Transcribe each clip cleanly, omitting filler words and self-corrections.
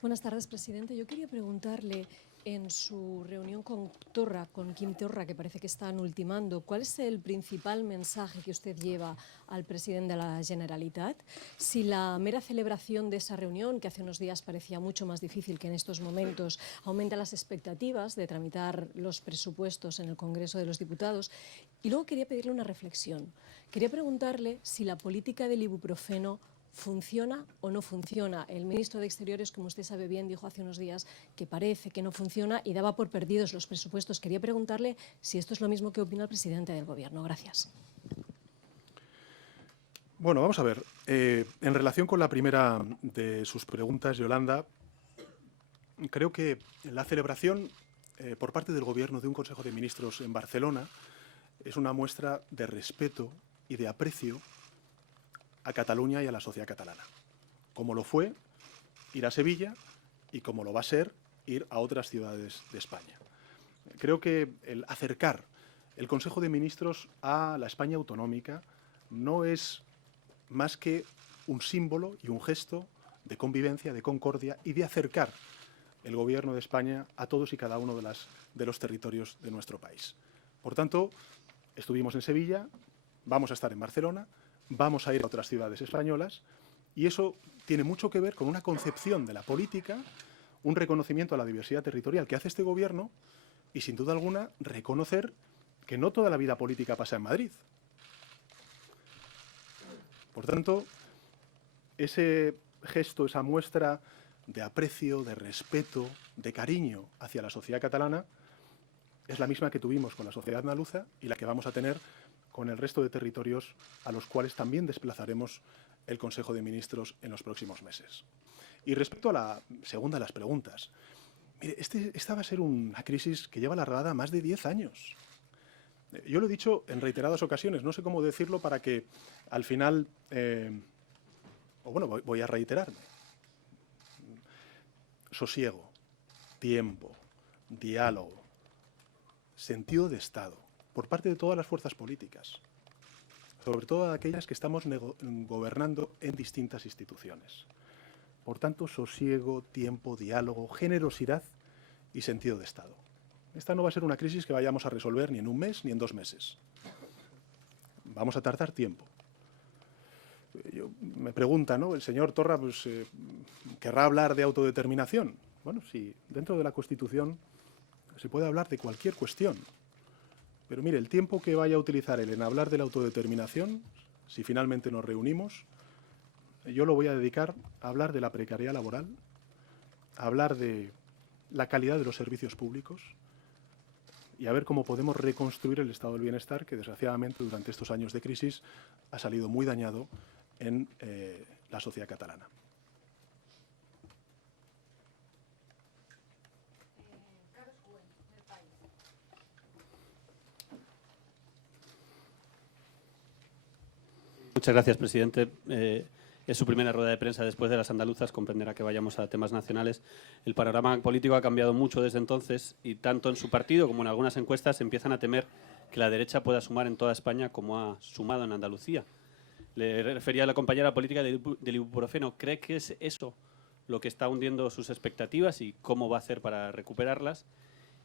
Buenas tardes, presidente. Yo quería preguntarle, en su reunión con Quim Torra, que parece que están ultimando, ¿cuál es el principal mensaje que usted lleva al presidente de la Generalitat? Si la mera celebración de esa reunión, que hace unos días parecía mucho más difícil que en estos momentos, aumenta las expectativas de tramitar los presupuestos en el Congreso de los Diputados. Y luego quería pedirle una reflexión. Quería preguntarle si la política del ibuprofeno ¿funciona o no funciona? El ministro de Exteriores, como usted sabe bien, dijo hace unos días que parece que no funciona y daba por perdidos los presupuestos. Quería preguntarle si esto es lo mismo que opina el presidente del Gobierno. Gracias. Bueno, vamos a ver. En relación con la primera de sus preguntas, Yolanda, creo que la celebración por parte del Gobierno de un Consejo de Ministros en Barcelona es una muestra de respeto y de aprecio a Cataluña y a la sociedad catalana, como lo fue ir a Sevilla y como lo va a ser ir a otras ciudades de España. Creo que el acercar el Consejo de Ministros a la España autonómica no es más que un símbolo y un gesto de convivencia, de concordia y de acercar el Gobierno de España a todos y cada uno de los territorios de nuestro país. Por tanto, estuvimos en Sevilla, vamos a estar en Barcelona, vamos a ir a otras ciudades españolas y eso tiene mucho que ver con una concepción de la política, un reconocimiento a la diversidad territorial que hace este Gobierno y, sin duda alguna, reconocer que no toda la vida política pasa en Madrid. Por tanto, ese gesto, esa muestra de aprecio, de respeto, de cariño hacia la sociedad catalana es la misma que tuvimos con la sociedad andaluza y la que vamos a tener con el resto de territorios a los cuales también desplazaremos el Consejo de Ministros en los próximos meses. Y respecto a la segunda de las preguntas, mire, esta va a ser una crisis que lleva alargada más de 10 años. Yo lo he dicho en reiteradas ocasiones, no sé cómo decirlo para que al final, voy a reiterarme. Sosiego, tiempo, diálogo, sentido de Estado, por parte de todas las fuerzas políticas, sobre todo aquellas que estamos gobernando en distintas instituciones. Por tanto, sosiego, tiempo, diálogo, generosidad y sentido de Estado. Esta no va a ser una crisis que vayamos a resolver ni en un mes ni en 2 meses. Vamos a tardar tiempo. Me pregunta, ¿no? El señor Torra querrá hablar de autodeterminación. Bueno, sí, dentro de la Constitución se puede hablar de cualquier cuestión. Pero mire, el tiempo que vaya a utilizar él en hablar de la autodeterminación, si finalmente nos reunimos, yo lo voy a dedicar a hablar de la precariedad laboral, a hablar de la calidad de los servicios públicos y a ver cómo podemos reconstruir el estado del bienestar que, desgraciadamente, durante estos años de crisis ha salido muy dañado en la sociedad catalana. Muchas gracias, presidente. Es su primera rueda de prensa después de las andaluzas, comprenderá que vayamos a temas nacionales. El panorama político ha cambiado mucho desde entonces y tanto en su partido como en algunas encuestas empiezan a temer que la derecha pueda sumar en toda España como ha sumado en Andalucía. Le refería a la compañera política del ibuprofeno. ¿Cree que es eso lo que está hundiendo sus expectativas y cómo va a hacer para recuperarlas?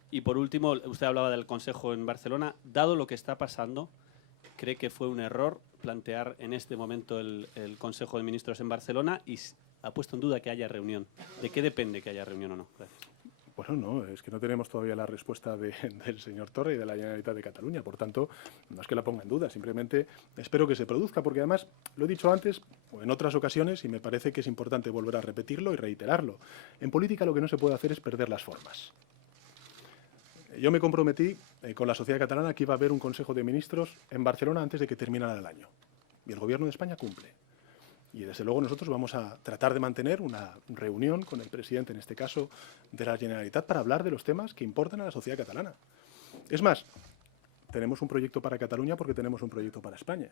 Y por último, usted hablaba del Consejo en Barcelona. Dado lo que está pasando, ¿cree que fue un error plantear en este momento el Consejo de Ministros en Barcelona y ha puesto en duda que haya reunión? ¿De qué depende que haya reunión o no? Gracias. Bueno, no, es que no tenemos todavía la respuesta del señor Torra y de la Generalitat de Cataluña. Por tanto, no es que la ponga en duda, simplemente espero que se produzca, porque además, lo he dicho antes o en otras ocasiones, y me parece que es importante volver a repetirlo y reiterarlo. En política lo que no se puede hacer es perder las formas. Yo me comprometí con la sociedad catalana que iba a haber un Consejo de Ministros en Barcelona antes de que terminara el año. Y el Gobierno de España cumple. Y desde luego nosotros vamos a tratar de mantener una reunión con el presidente, en este caso, de la Generalitat, para hablar de los temas que importan a la sociedad catalana. Es más, tenemos un proyecto para Cataluña porque tenemos un proyecto para España.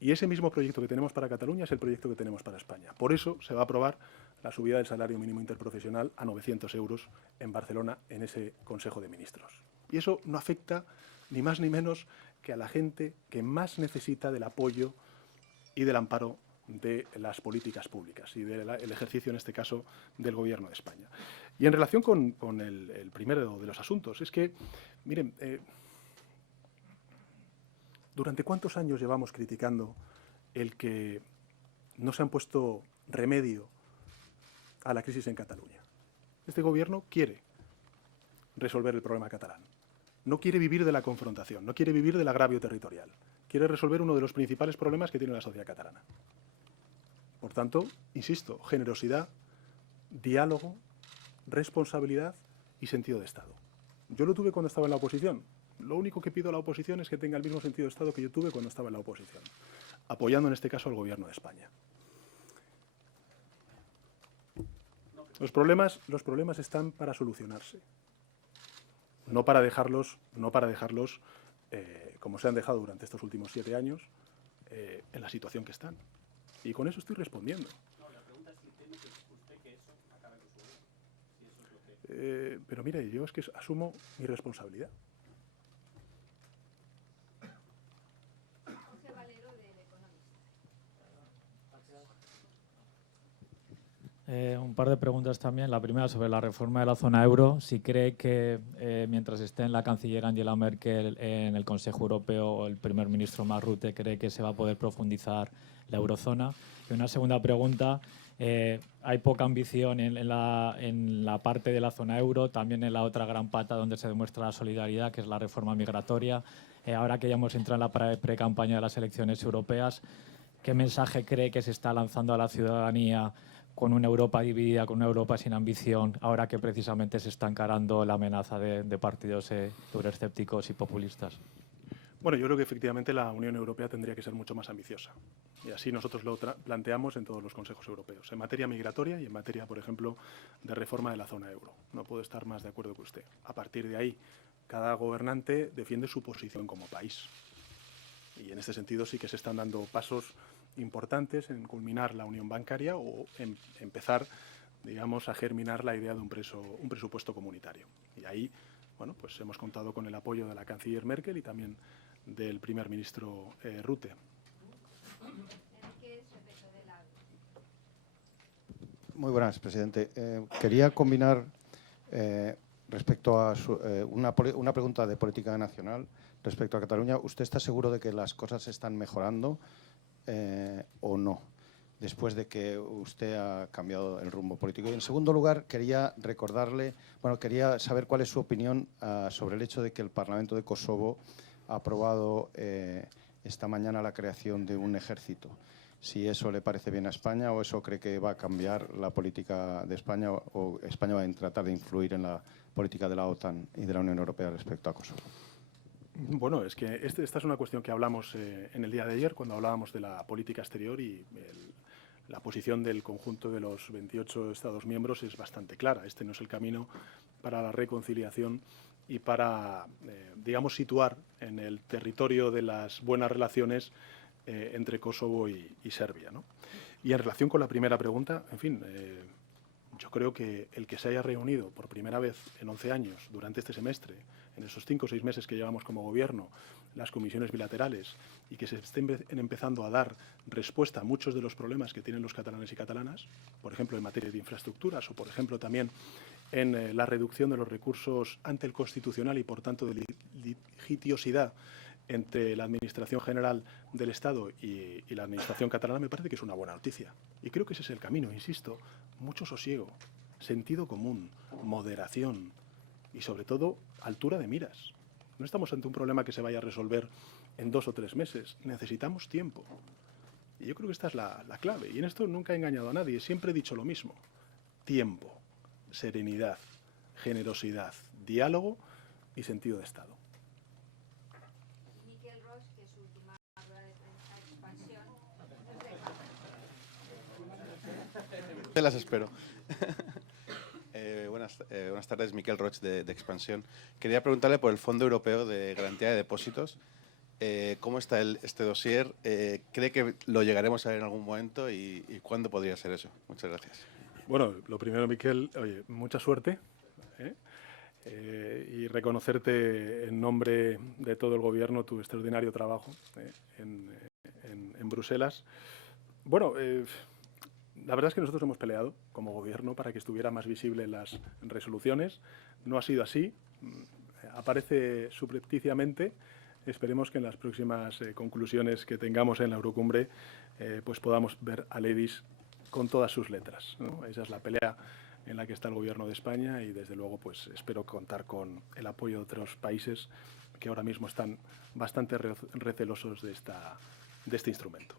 Y ese mismo proyecto que tenemos para Cataluña es el proyecto que tenemos para España. Por eso se va a aprobar la subida del salario mínimo interprofesional a 900 euros en Barcelona en ese Consejo de Ministros. Y eso no afecta ni más ni menos que a la gente que más necesita del apoyo y del amparo de las políticas públicas y del ejercicio, en este caso, del Gobierno de España. Y en relación con el primero de los asuntos, es que, miren, ¿durante cuántos años llevamos criticando el que no se han puesto remedio a la crisis en Cataluña? Este Gobierno quiere resolver el problema catalán. No quiere vivir de la confrontación, no quiere vivir del agravio territorial. Quiere resolver uno de los principales problemas que tiene la sociedad catalana. Por tanto, insisto, generosidad, diálogo, responsabilidad y sentido de Estado. Yo lo tuve cuando estaba en la oposición. Lo único que pido a la oposición es que tenga el mismo sentido de Estado que yo tuve cuando estaba en la oposición, apoyando en este caso al Gobierno de España. Los problemas están para solucionarse, no para dejarlos como se han dejado durante estos últimos 7 años, en la situación que están. Y con eso estoy respondiendo. No, la pregunta es si teme usted que eso acabe con su gobierno. Si eso es lo que... Pero mire, yo es que asumo mi responsabilidad. Un par de preguntas también. La primera sobre la reforma de la zona euro. Si cree que mientras esté en la canciller Angela Merkel en el Consejo Europeo o el primer ministro Mark Rutte, cree que se va a poder profundizar la eurozona. Y una segunda pregunta. Hay poca ambición en la parte de la zona euro, también en la otra gran pata donde se demuestra la solidaridad, que es la reforma migratoria. Ahora que ya hemos entrado en la pre-campaña de las elecciones europeas, ¿qué mensaje cree que se está lanzando a la ciudadanía con una Europa dividida, con una Europa sin ambición, ahora que precisamente se está encarando la amenaza de partidos euroescépticos y populistas? Bueno, yo creo que efectivamente la Unión Europea tendría que ser mucho más ambiciosa. Y así nosotros lo planteamos en todos los consejos europeos, en materia migratoria y en materia, por ejemplo, de reforma de la zona euro. No puedo estar más de acuerdo que usted. A partir de ahí, cada gobernante defiende su posición como país. Y en este sentido sí que se están dando pasos importantes en culminar la unión bancaria o en empezar, digamos, a germinar la idea de un presupuesto comunitario. Y ahí, bueno, pues hemos contado con el apoyo de la canciller Merkel y también del primer ministro Rutte. Muy buenas, presidente. Quería combinar respecto a una pregunta de política nacional respecto a Cataluña. ¿Usted está seguro de que las cosas se están mejorando o no, después de que usted ha cambiado el rumbo político? Y en segundo lugar, quería quería saber cuál es su opinión sobre el hecho de que el Parlamento de Kosovo ha aprobado esta mañana la creación de un ejército. Si eso le parece bien a España o eso cree que va a cambiar la política de España o España va a tratar de influir en la política de la OTAN y de la Unión Europea respecto a Kosovo. Bueno, es que esta es una cuestión que hablamos en el día de ayer cuando hablábamos de la política exterior y la posición del conjunto de los 28 Estados miembros es bastante clara. Este no es el camino para la reconciliación y para, digamos, situar en el territorio de las buenas relaciones entre Kosovo y Serbia, ¿no? Y en relación con la primera pregunta, en fin, yo creo que el que se haya reunido por primera vez en 11 años durante este semestre, en esos 5 o 6 meses que llevamos como gobierno, las comisiones bilaterales y que se estén empezando a dar respuesta a muchos de los problemas que tienen los catalanes y catalanas, por ejemplo, en materia de infraestructuras o, por ejemplo, también en la reducción de los recursos ante el Constitucional y, por tanto, de litigiosidad entre la Administración General del Estado y la Administración catalana, me parece que es una buena noticia. Y creo que ese es el camino, insisto, mucho sosiego, sentido común, moderación y, sobre todo, altura de miras. No estamos ante un problema que se vaya a resolver en 2 o 3 meses. Necesitamos tiempo. Y yo creo que esta es la clave. Y en esto nunca he engañado a nadie. Siempre he dicho lo mismo. Tiempo, serenidad, generosidad, diálogo y sentido de Estado. Te las espero. Buenas tardes, Miquel Roig, de Expansión. Quería preguntarle por el Fondo Europeo de Garantía de Depósitos. ¿Cómo está este dossier? ¿Cree que lo llegaremos a ver en algún momento y cuándo podría ser eso? Muchas gracias. Bueno, lo primero, Miquel, oye, mucha suerte y reconocerte en nombre de todo el Gobierno tu extraordinario trabajo en Bruselas. Bueno, la verdad es que nosotros hemos peleado como gobierno para que estuviera más visible en las resoluciones. No ha sido así. Aparece subrepticiamente. Esperemos que en las próximas conclusiones que tengamos en la Eurocumbre pues podamos ver al EDIS con todas sus letras, ¿no? Esa es la pelea en la que está el Gobierno de España y, desde luego, pues espero contar con el apoyo de otros países que ahora mismo están bastante recelosos de este instrumento.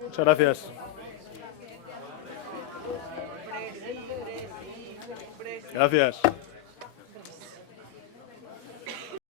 Muchas gracias. Gracias.